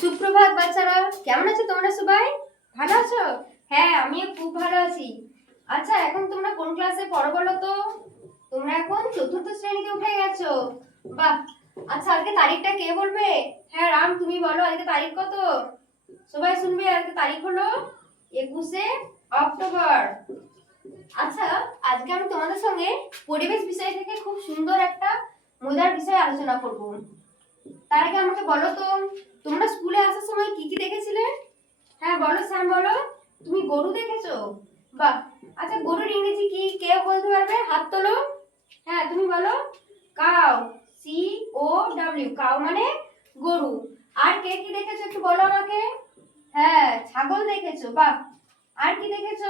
সুপ্রভাত বাচ্চারা, কেমন আছো তোমরা সবাই? ভালো আছো? হ্যাঁ আমিও খুব ভালো আছি। আচ্ছা এখন তোমরা কোন ক্লাসে পড়ো বলো তো? তোমরা এখন চতুর্থ শ্রেণীতে উঠে গেছো। বাহ! আচ্ছা আজকে তারিখটা কে বলবে? হ্যাঁ রাম, তুমি বলো, আজকে তারিখ কত? সবাই শুনবে, আজকে তারিখ হলো একুশে অক্টোবর। আচ্ছা আজকে আমি তোমাদের সঙ্গে পরিবেশ বিষয় থেকে খুব সুন্দর একটা মজার বিষয়ে আলোচনা করব। তার আগে আমাকে বলো তো, তোমরা স্কুলে আসার সময় কি কি দেখেছিলে? হ্যাঁ বলো স্যাম বলো। তুমি গরু দেখেছ? বাহ। আচ্ছা গরুর ইংরেজি কি? কে বলতে পারবে? হাত তোলো। হ্যাঁ তুমি বলো। Cow, C, O, W. Cow মানে গরু। আর কে কি দেখেছ একটু বলো আমাকে? হ্যাঁ ছাগল দেখেছ। বাহ। আর কি দেখেছ?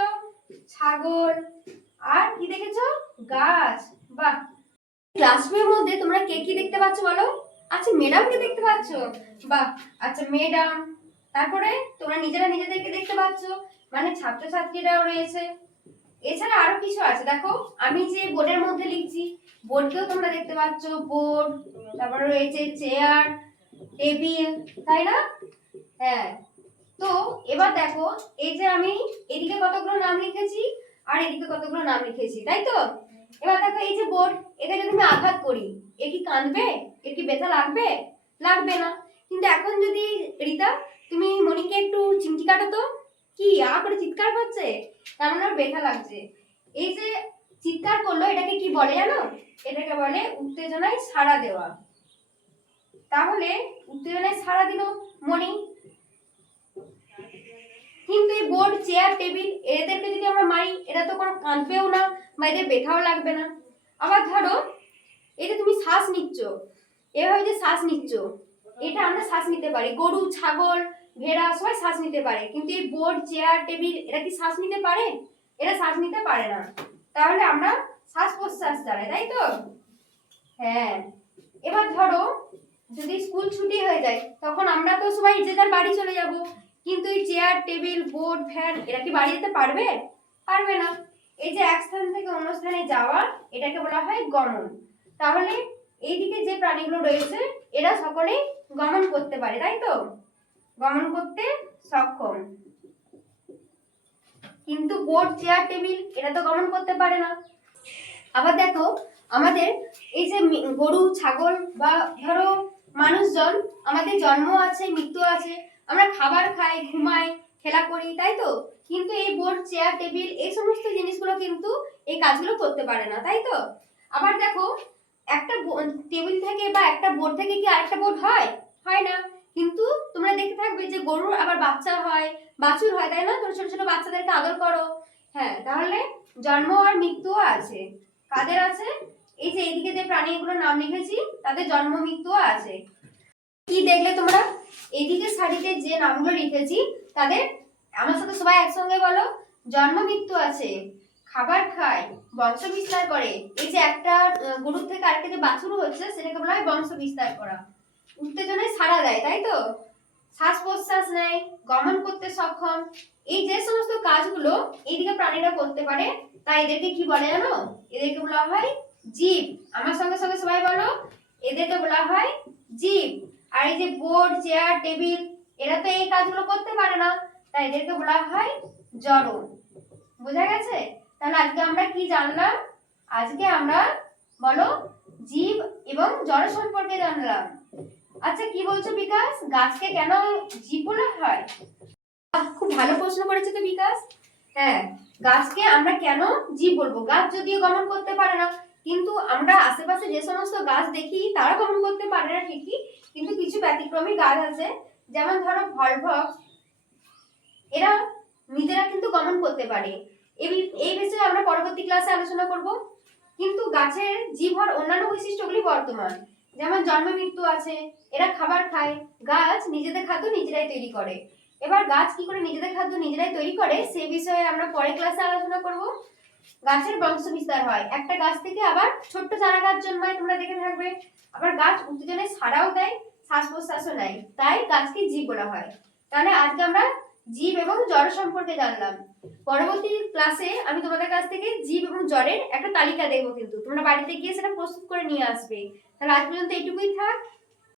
ছাগল। আর কি দেখেছ? গাছ। বাহ। ক্লাসরুমের মধ্যে তোমরা কে কি দেখতে পাচ্ছ বলো? আচ্ছা ম্যাডামকে দেখতে পাচ্ছ? বাহ আচ্ছা ম্যাডাম তারপরে তোমরা নিজেরা নিজেদেরকে দেখতে পাচ্ছ মানে ছাত্রছাত্রীরাও রয়েছে। এছাড়া আরও কিছু আছে, দেখো, আমি যে বোর্ডের মধ্যে লিখছি, বোর্ডকেও তোমরা দেখতে পাচ্ছ, বোর্ড, তারপরে রয়েছে চেয়ার টেবিল তাই না? হ্যাঁ তো এবার দেখো, এই যে আমি এদিকে কতগুলো নাম লিখেছি, আর এদিকে কতগুলো নাম লিখেছি, তাই তো? এবার দেখো এই যে বোর্ড এটা যদি আমি আঘাত করি, এ কি কাঁদবে? এর কি ব্যথা লাগবে? লাগবে না। কিন্তু এখন যদি রিতা, তুমি মনিকে একটু চিমটি কাটো তো কি আ করে চিৎকার করছে? তার মানে ওর ব্যথা লাগছে। এই যে চিৎকার করল, এটাকে কি বলে জানো? এটাকে বলে উত্তেজনায় সাড়া দেওয়া। তাহলে উত্তেজনায় সাড়া দিল মনি কিন্তু এই বোর্ড, চেয়ার, টেবিল, এদেরকে যদি আমরা মারি, এরা তো কোনো কাঁদবেও না। বা এদের ব্যথাও লাগবে না। আবার ধরো যে তুমি শ্বাস নিচ্ছ, এভাবে যে শ্বাস নিচ্ছ, এটা আমরা শ্বাস নিতে পারি। গরু, ছাগল, ভেড়া সবাই শ্বাস নিতে পারে। কিন্তু এই বোর্ড চেয়ার টেবিল এরা কি শ্বাস নিতে পারে? এরা শ্বাস নিতে পারে না। তাহলে আমরা শ্বাস প্রশ্বাস চালাই তাই তো? হ্যাঁ। এবার ধরো, যদি স্কুল ছুটি হয়ে যায়, তখন আমরা তো সবাই যে যার বাড়ি চলে যাব। কিন্তু এই চেয়ার টেবিল বোর্ড ফ্যান এরা কি বাড়ি যেতে পারবে? পারবে না। এই যে এক স্থান থেকে অন্য স্থানে যাওয়া এটাকে বলা হয় গমন। তাহলে এইদিকে যে প্রাণীগুলো রয়েছে, এরা সকলেই গমন করতে পারে, তাই তো? গমন করতে সক্ষম। কিন্তু বোর্ড চেয়ার টেবিল এরা তো গমন করতে পারে না। আবার দেখো, আমাদের এই যে গরু, ছাগল বা ধরো মানুষজন, আমাদের জন্ম আছে, মৃত্যু আছে, আমরা খাবার খাই, ঘুমাই খেলা করি তাই তো? কিন্তু এই বোর্ড চেয়ার টেবিল এই সমস্ত জিনিসগুলো কিন্তু এই কাজগুলো করতে পারে না, তাই তো? আবার দেখো, একটা টেবিল থেকে বা একটা বোর্ড থেকে কি আরেকটা বোর্ড হয়? হয় না। কিন্তু তোমরা দেখে থাকবে যে গরুর আবার বাচ্চা হয়, বাছুর হয়, তাই না? তোমরা ছোট ছোট বাচ্চাদেরকে আদর করো। হ্যাঁ তাহলে জন্ম আর মৃত্যুও আছে। কাদের আছে? এই যে এইদিকে যে প্রাণীগুলোর নাম লিখেছি, তাদের জন্ম, মৃত্যুও আছে। কি দেখলে তোমরা? এদিকে শাড়িতে যে নামগুলো লিখেছি তাদের আমার সাথে সবাই একসঙ্গে বলো, জন্ম মৃত্যু আছে, খাবার খায়, বংশ বিস্তার করে। এই যে একটা গরুর থেকে আরেকটা যে বাছুর হচ্ছে, সেটাকে বলা হয় বংশ বিস্তার করা। উত্তেজনায় সাড়া দেয়, তাই তো? শ্বাস প্রশ্বাস নেয়, গমন করতে সক্ষম। এই যে সমস্ত কাজগুলো এইদিকে প্রাণীরা করতে পারে তাই এদেরকে কি বলে জানো? এদেরকে বলা হয় জীব। আমার সঙ্গে সঙ্গে সবাই বলো, এদেরকে বলা হয় জীব। আর এই যে বোর্ড চেয়ার টেবিল এরা তো এই কাজগুলো করতে পারে না। তাই এদেরকে বলা হয় জড়। বোঝা গেছে? তাহলে আজকে আমরা কি জানলাম? আজকে আমরা বলো জীব এবং জড় সম্পর্কে জানলাম। আচ্ছা কি বলছো বিকাশ? গাছকে কেন জীব বলা হয়? খুব ভালো প্রশ্ন করেছে তো বিকাশ। হ্যাঁ গাছকে আমরা কেন জীব বলব? গাছ যদিও গমন করতে পারে না, কিন্তু আমরা আশেপাশে যে সমস্ত গাছ দেখি, তারা গমন করতে পারে না ঠিকই কিন্তু কিছু ব্যতিক্রমী গাছ আছে। যেমন ধরো ভলভক্স এরা নিজেরা কিন্তু গমন করতে পারে। এই বিষয়ে আমরা পরবর্তী ক্লাসে আলোচনা করব। কিন্তু গাছের জীব হওয়ার অন্যান্য বৈশিষ্ট্যগুলি বর্তমান। যেমন জন্ম মৃত্যু আছে, এরা খাবার খায়, গাছ নিজেদের খাদ্য নিজেরাই তৈরি করে। এবার গাছ কি করে নিজেদের খাদ্য নিজেরাই তৈরি করে সে বিষয়ে আমরা পরের ক্লাসে আলোচনা করব। গাছের বংশ বিস্তার হয়। একটা গাছ থেকে আবার ছোট্ট চারা গাছ জন্মায়, তোমরা দেখে থাকবে। আবার গাছ উত্তেজনায় সাড়াও দেয় শ্বাস প্রশ্বাস নেয় তাই গাছকে জীব বলা হয়। তাহলে আজকে আমরা জীব এবং জ্বর সম্পর্কে জানলাম। পরবর্তী ক্লাসে আমি তোমাদের কাছ থেকে জীব এবং জ্বরের একটা তালিকা দেখব কিন্তু। তোমরা বাড়িতে গিয়ে সেটা প্রস্তুত করে নিয়ে আসবে। তাহলে আজ পর্যন্ত এইটুকুই থাক।